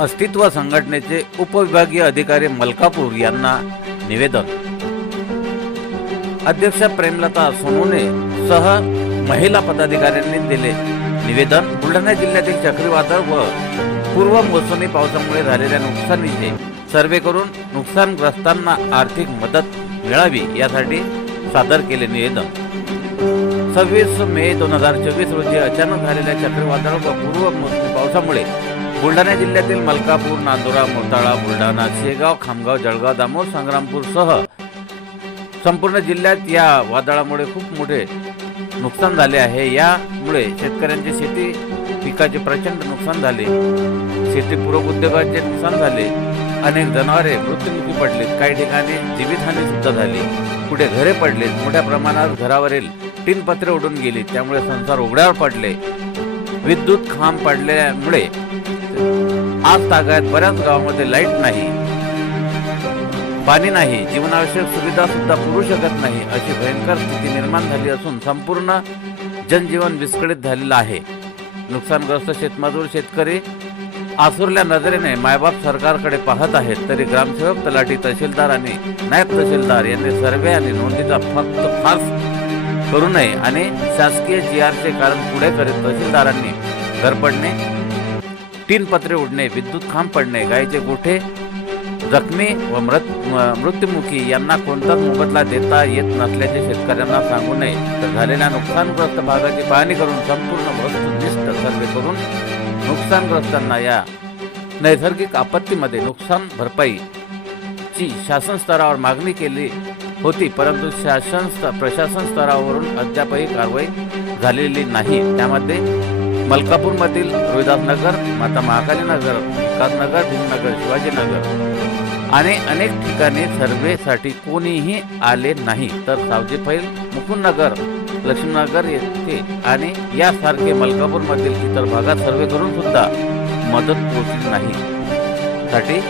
अस्तित्व संघटनेचे उपविभागीय अधिकारी मलकापूर यांना निवेदन. अध्यक्ष प्रेमलता सोनूने सह महिला पदाधिकाऱ्यांनी दिले निवेदन. बुलढाणा जिल्ह्यातील चक्रीवादळ व पूर्व मोसमी पावसामुळे झालेल्या नुकसानीचे सर्वे करून नुकसानग्रस्तांना आर्थिक मदत मिळावी यासाठी सादर केले निवेदन. सव्वीस मे दोन हजार चोवीस रोजी अचानक झालेल्या चक्रीवादळ व पूर्व मोसमी पावसामुळे बुलढाणा जिल्ह्यातील मलकापूर नांदुरा मोताळा बुलढाणा शेगाव खामगाव जळगाव दामोद संग्रामपूरसह संपूर्ण जिल्ह्यात या वादळामुळे खूप मोठे नुकसान झाले आहे. यामुळे शेतकऱ्यांची शेती पिकाचे प्रचंड नुकसान झाले. शेतीपूरक उद्योगाचे नुकसान झाले. अनेक जनावरे मृत्युमुखी पडलीत. काही ठिकाणी जीवितहानी सुद्धा झाली. कुठे घरे पडलीत? मोठ्या प्रमाणात घरावरील तीन पत्रे उडून गेली. त्यामुळे संसार उघड्यावर पडले. विद्युत खांब पडल्यामुळे आज तागायत बऱ्याच गावामध्ये लाइट नाही. पाणी नाही जीवनावश्यक सुविधा सुद्धा पुरू शकत नाही अशी भयंकर स्थिती निर्माण झाली असून संपूर्ण जनजीवन विस्कळीत झालेलं आहे. नुकसानग्रस्त शेतमजूर शेतकरी आसुरल्या नजरेने मायबाप सरकारकडे पाहत आहेत तरी ग्रामसेवक तलाठी तहसीलदार आणि नायब तहसीलदार यांनी सर्वे आणि नोंदीचा फक्त फास करू नये आणि शासकीय जी आरचे कारण पुढे करीत तहसीलदारांनी घरपडणे तीन पत्रे उडणे विद्युत खांब पडणे गायीचे गोठे जखमी व मृत मृत्युमुखी यांना कोणताच मोबदला देता येत नसल्याचे शेतकऱ्यांना सांगू नये. तर झालेल्या नुकसानग्रस्त भागाची पाहणी करून संपूर्ण वस्तुनिष्ठ सर्वे करून नुकसानग्रस्तांना या नैसर्गिक आपत्तीमध्ये नुकसान भरपाईची शासन स्तरावर मागणी केली होती परंतु शासन प्रशासन स्तरावरून अद्यापही कारवाई झालेली नाही. त्यामध्ये मलकापूरमधील रोहिदास नगर माता महाकाली नगर विकासनगर भीमनगर शिवाजीनगर. आणि अनेक ठिकाणी सर्वेसाठी कोणीही आले नाही. तर सावजी फैल मुकुंदनगर लक्ष्मीनगर येथे आणि यासारखे मलकापूरमधील इतर भागात सर्वे करून सुद्धा मदत पोहोचली नाही. साठी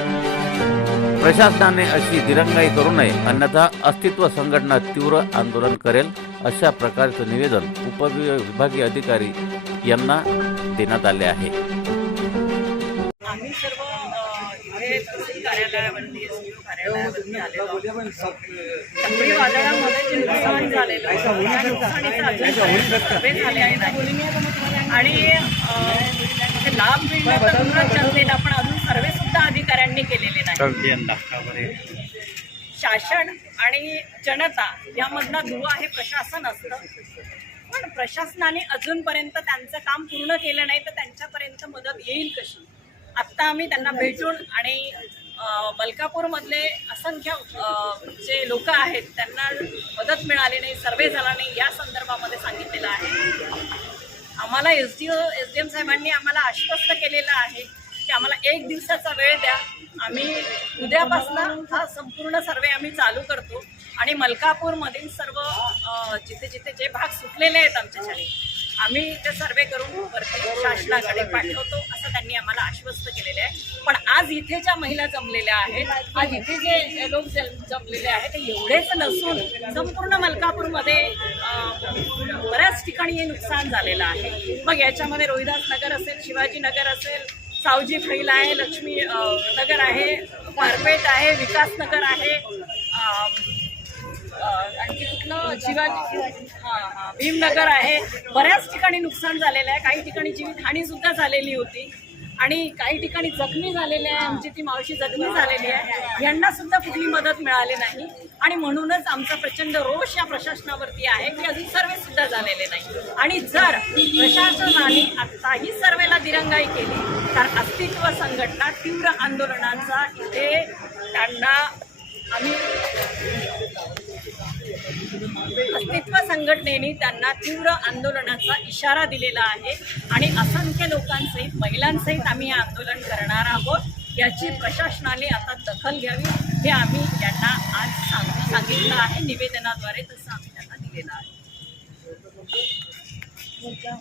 प्रशासनाने अशी दिरंगाई करू नये. अन्यथा अस्तित्व संघटना तीव्र आंदोलन करेल अशा प्रकारचं निवेदन उपविभागीय अधिकारी यांना देण्यात आले आहे. आम्ही सर्व अ, इथे तहसील कार्यालयावरती एस कार्यालयावरती आलेलो आहोत. चक्रीवादळामध्ये जे नुकसान झालेलं आहे, त्या नुकसानीचा अजूनपर्यंत सर्वे झालेले नाही आणि लाभ मिळणं तर जनतेला पण अजून सर्वे सुद्धा अधिकाऱ्यांनी केलेले नाही. शासन आणि जनता यामधला दुवा हे प्रशासन असतं. पण प्रशासनाने अजूनपर्यंत त्यांचं काम पूर्ण केलं नाही तर त्यांच्यापर्यंत मदत येईल कशी? आत्ता आम्ही त्यांना भेटून आणि मलकापूरमधले असंख्य जे लोक आहेत त्यांना मदत मिळाली नाही सर्वे झाला नाही या संदर्भामध्ये सांगितलेलं आहे. आम्हाला S D O S D M साहेबांनी आम्हाला आश्वस्त केलेलं आहे की आम्हाला एक दिवसाचा वेळ द्या. आम्ही उद्यापासून हा संपूर्ण सर्वे आम्ही चालू करतो. आणि मलकापूरमधील सर्व जिथे जिथे जे भाग सुटलेले आहेत आमच्यासाठी आम्ही ते सर्वे करून वरती शासनाकडे पाठवतो असं त्यांनी आम्हाला आश्वस्त केलेले आहे. पण आज इथे ज्या महिला जमलेल्या आहेत आज इथे जे लोक जमलेले आहेत ते एवढेच नसून संपूर्ण मलकापूरमध्ये बऱ्याच ठिकाणी हे नुकसान झालेलं आहे. मग याच्यामध्ये रोहिदास नगर असेल शिवाजी नगर असेल सावजी फैल आहे लक्ष्मी नगर आहे पारपेट आहे विकास नगर आहे आणखी कुठलं शिवाजी हां हां. भीमनगर आहे. बऱ्याच ठिकाणी नुकसान झालेलं आहे. काही ठिकाणी जीवितहानी सुद्धा झालेली होती. आणि काही ठिकाणी जखमी झालेले आहे. आमची ती मावशी जखमी झालेली आहे. यांना सुद्धा कुठली मदत मिळाली नाही. आणि म्हणूनच आमचा प्रचंड रोष या प्रशासनावरती आहे की अजून सर्वे सुद्धा झालेले नाही. आणि जर प्रशासनाने आत्ताही सर्वेला दिरंगाई केली तर अस्तित्व संघटना तीव्र आंदोलनांचा इथे त्यांना आम्ही अस्तित्व संघटनेने त्यांना तीव्र आंदोलनाचा इशारा दिलेला आहे आणि असंख्य लोकांसहित महिलांसहित आम्ही आंदोलन करणार आहोत. याची प्रशासनाने आता दखल घ्यावी हे आम्ही त्यांना आज सांगून सांगितलं आहे. निवेदनाद्वारे तसं आम्ही त्यांना दिलेलं आहे.